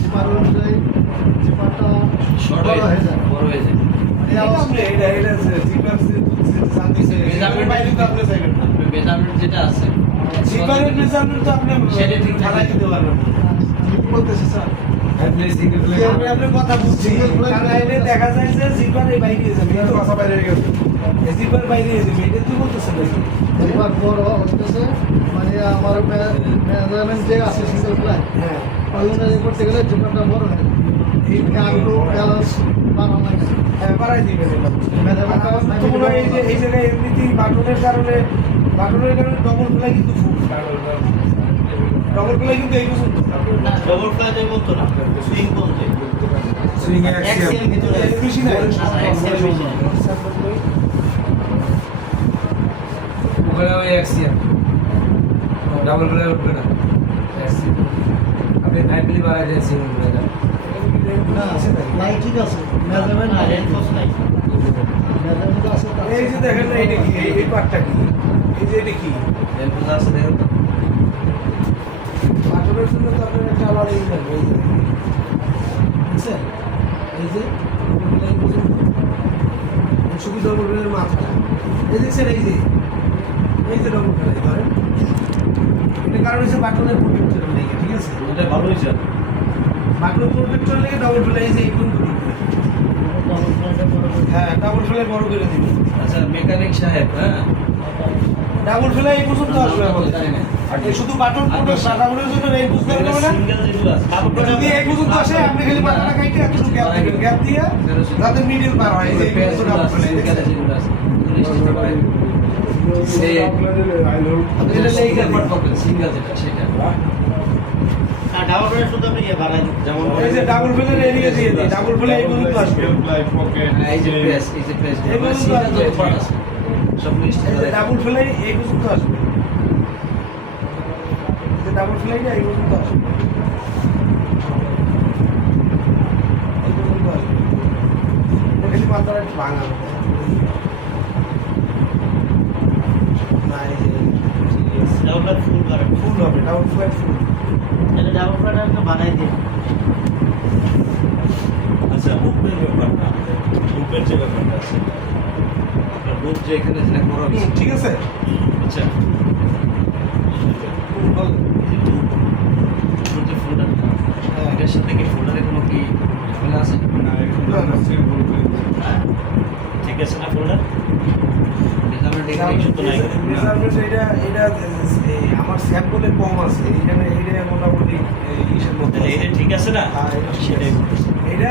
Zipper অনুযায়ী জিপারটা বড় হয়ে যায়। মেজারমেন্ট যেটা আছে জিপারের মেজারমেন্ট তো আপনি সেটা ঠিক ঢালাই দিতে পারবেন না। কি বলতেছে স্যার? আপনি কথা বুঝছি, কারণ এনে দেখা যায় যে জিপার এই বাইরে যাবে, জিপার বাইরে যাবে, এটা তুই বলতেছেন নাকি? জিপার বড় হচ্ছে মানে আমার মেজারমেন্ট যে আছে সিঙ্গেল প্লাই, হ্যাঁ, ওই অনুযায়ী করতে গেলে জিপারটা বড় হয়। এই আলু ব্যালেন্স বানানো লাগে। হ্যাঁ, বাড়াই দিবেন এটা। মেজারমেন্টটা আমার তো মনে হয় এই যে এই জায়গায় এমনিতেই বাটনের কারণে ডবল ফ্লাই কিন্তু ফুল, ডবল ফ্লাই কিন্তু এই পর্যন্ত না ডবল ফ্লাই যাই বলতো না সুইং বলতে সুইং এর এক্সিএম ভিতরে এর বেশি নাই। এক্সিএম বেশি নাই ওখানে ওই অ্যাক্সিয়াম ডাবল প্লে উঠবে না আপনি 5 মিলি বাড়াই দেন সিঙ্গেল প্লে না লাই ঠিক আছে, মেজারমেন্ট না রেনফোর্স নাই মেজারমেন্ট আছে। এই যে দেখেন না, এটা কি, এই পার্টটা কি, এই যে এটা কি রেনফোর্স আছে দেখুন তো বাটনের জন্য তো আপনার একটা আলাদা ই লাগবে। এই যে বুঝছেন, এই যে এই পর্যন্ত শুধু ডবল ফ্লাইয়ের মাথাটা, এই দেখছেন, এই যে ডবল ফ্লাই ধরেন, এটা কারণ হচ্ছে বাটনের প্রোটেক্টর লেগে, ঠিক আছে, এটা ভালো হয়েছে বাটনের প্রোটেক্টর লেগে ডবল ফ্লাই এই যে এই পর্যন্ত ঢুকবে। হ্যাঁ, ডাবল ফ্লাই বড় করে দিবি। আচ্ছা মেকানিক সাহেব হ্যাঁ ডাবল ফ্লাই এই পর্যন্ত আসবে আমাদের। আর এই শুধু বাটন প্রোটেক্ট ডাবলের জন্য এই বুঝতে পারবে না। সিঙ্গেল যেগুলো আছে যদি এই পর্যন্ত আসে আপনি খালি বাটনটা কাটে এতটুকু গ্যাপ দিবেন, গ্যাপ দিয়ে যাতে মিডল পার হয়, এই যে এই পর্যন্ত ডাবল ফ্লাই দেখছেন। যেগুলো আছে এটা সিঙ্গেল যেটা সেটা ডাবল ফ্লাই শুধু আপনি বাড়াই যেমন এই যে ডাবল ফ্লাইয়ের এরিয়া দিয়ে দিই, ডাবল ফ্লাই এই পর্যন্ত আসবে। এই যে প্রেস এগুলো তো সিঙ্গেল আসবে। তো পার্ট আছে সব লিস্ট এই যে ডাবল ফ্লাই এই পর্যন্ত আসবে, এই যে ডাবল ফ্লাইটা এই পর্যন্ত আসবে, এই পর্যন্ত আসবে। এটা খালি মাত্রা একটু ভাঙা হবে। না, এই যে ডাবল ফ্লাই ফুল করে ফুল হবে, ডাবল ফ্লাই ফুল। এটা ডাবল ফ্লাইটা একটা বানাই দিই আচ্ছা বুকের ব্যাপারটা বুকের যে ব্যাপারটা আছে আপনার বুক যে এখানে যেটা করা হয়েছে ঠিক আছে, আচ্ছা বল। যে ফোল্ডার এটার সাথে কি ফোল্ডারে কোনো কি ঝামেলা আছে হ্যাঁ ঠিক আছে না ফোল্ডার মেজারমেন্ট এখানে ইস্যু তো নাই মেজারমেন্ট এটা আমার স্যাম্পলে কম আছে, এখানে এটা মোটামুটি ইসের মধ্যে তাহলে এটা ঠিক আছে না হ্যাঁ, এটা ঠিক সেটাই আছে। বলতেছি এটা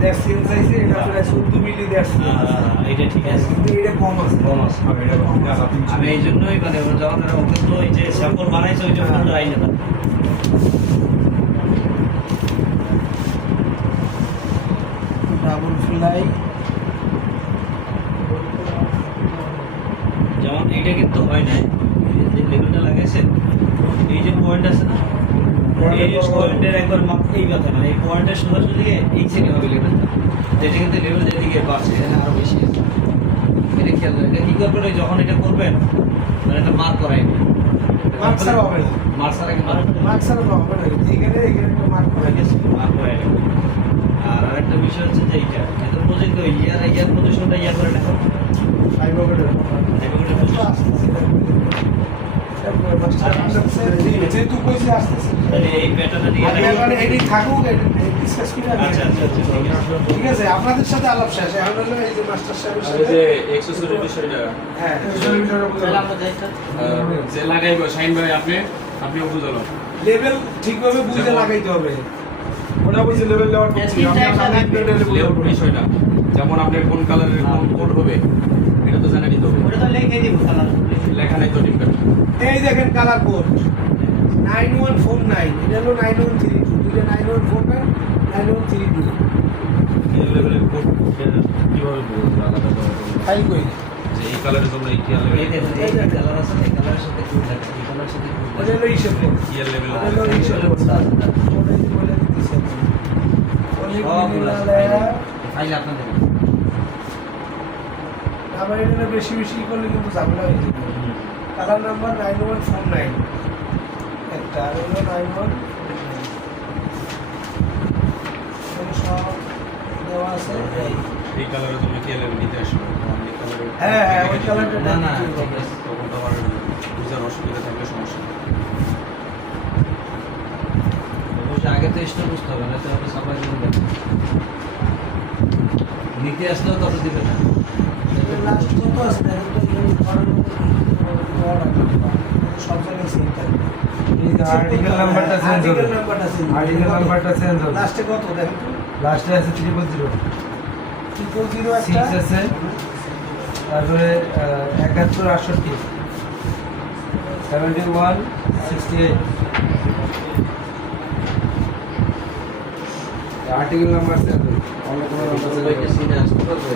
দেড় সেন্স চাইছে, এটা প্রায় 14 মিলি দেড় সেন্স, এটা ঠিক আছে কিন্তু এটা কম আছে। কম আছে আমি এই জন্যই মানে যখন ওকে তো এই যে স্যাম্পল বানাইছে ওই যে ফোল্ডার আইনে না ডাবল ফ্লাই যেমন এইটা কিন্তু হয় নাই এই যে লেভেলটা লাগাইছে এই যে পয়েন্ট আছে না এই পয়েন্টের একবার এই কথা মানে এই পয়েন্টের সোজাসুজি এই থেকে হবে লেভেলটা যেটা কিন্তু লেভেল যেদিকে বাড়ছে এখানে আরো বেশি আছে এটা খেয়াল রাখবেন এটা কি করবেন ওই যখন এটা করবেন মানে একটা মার্ক করাই মার্ক ছাড়া হবে না, মার্ক ছাড়া কিন্তু মার্ক ছাড়া হবে না, এখানে একটা মার্ক করে গেছে। মার্ক করাই আর আরেকটা বিষয় হচ্ছে যে এইটা এটা প্রজেক্ট ইয়ার পজিশনটা ইয়া করে দেখো যেহেতু কইছে আসতেছে, তাহলে এই প্যাটার্নটা দিয়ে এবারে এটি থাকুক, ডিসকাস করে আচ্ছা আচ্ছা আচ্ছা ঠিক আছে ঠিক আছে, আপনাদের সাথে আলাপ শেষ। এখন হলো এই যে মাস্টার সাহেবের সাথে হ্যাঁ তাহলে আমরা যাই স্যার যে লাগাইব শাইন ভাই আপনিও বুঝালো লেভেল ঠিকভাবে বুঝে লাগাইতে হবে। ওটা বুঝে লেভেল দেওয়ার বিষয়টা যেমন আপনার কোন কালারের কোন কোড হবে এটা তো জানা নিতে হবে ওটা তো লিখে দিব কালার লেখা নাই তো টিমটা এই দেখেন কালার কোড 9149, এটা হলো 9132, দুইটা 9149 9132 এই লেভেলের কোড কিভাবে বলবো আলাদা ফাইল কই যে এই কালারের জন্য এই কি এই দেখুন এই যে কালার আছে এই কালারের সাথে কোড লাগে এই কালারের সাথে কোড ওটা হলো হিসাব কোড, কি লেভেল ওটা হলো হিসাব কোড, ওটা যে বলে দিতেছি অনেক মিলায়া ফাইল আপনাদের আবার এটা বেশি বেশি করলে কিন্তু ঝামেলা হয়ে যাবে। কালার নাম্বার 9149 একটা, আর হলো 91 দেওয়া আছে এই। এই কালারে তুমি কি এলে নিতে আসবে এই কালারে হ্যাঁ হ্যাঁ ওই কালারটা না, না, ঠিক ঠিক আছে। আছে। তখন তো আমার বুঝার অসুবিধা থাকলে সমস্যা নেই। অবশ্যই আগে তো স্টোর বুঝতে হবে না তো আপনি সাপ্লাই করে দেবেন নিতে আসলেও তত দিবে না লাস্ট কত আছে দেখেন তো এই ঘরের মধ্যে কি বড় নাম্বার সব জায়গায় সেম থাকবে আর্টিকেল নাম্বারটা চেঞ্জ হবে আর্টিকেল নাম্বারটা চেঞ্জ আর্টিকেল নাম্বারটা চেঞ্জ হবে লাস্টে কত দেখেন তো লাস্টে আছে 300 001 6 একটা আছে তারপরে 71 68 71 68 আর্টিকেল নাম্বার চেঞ্জ হবে অন্য কোনো নাম্বার চেঞ্জ হবে সিনে আসতে পারবে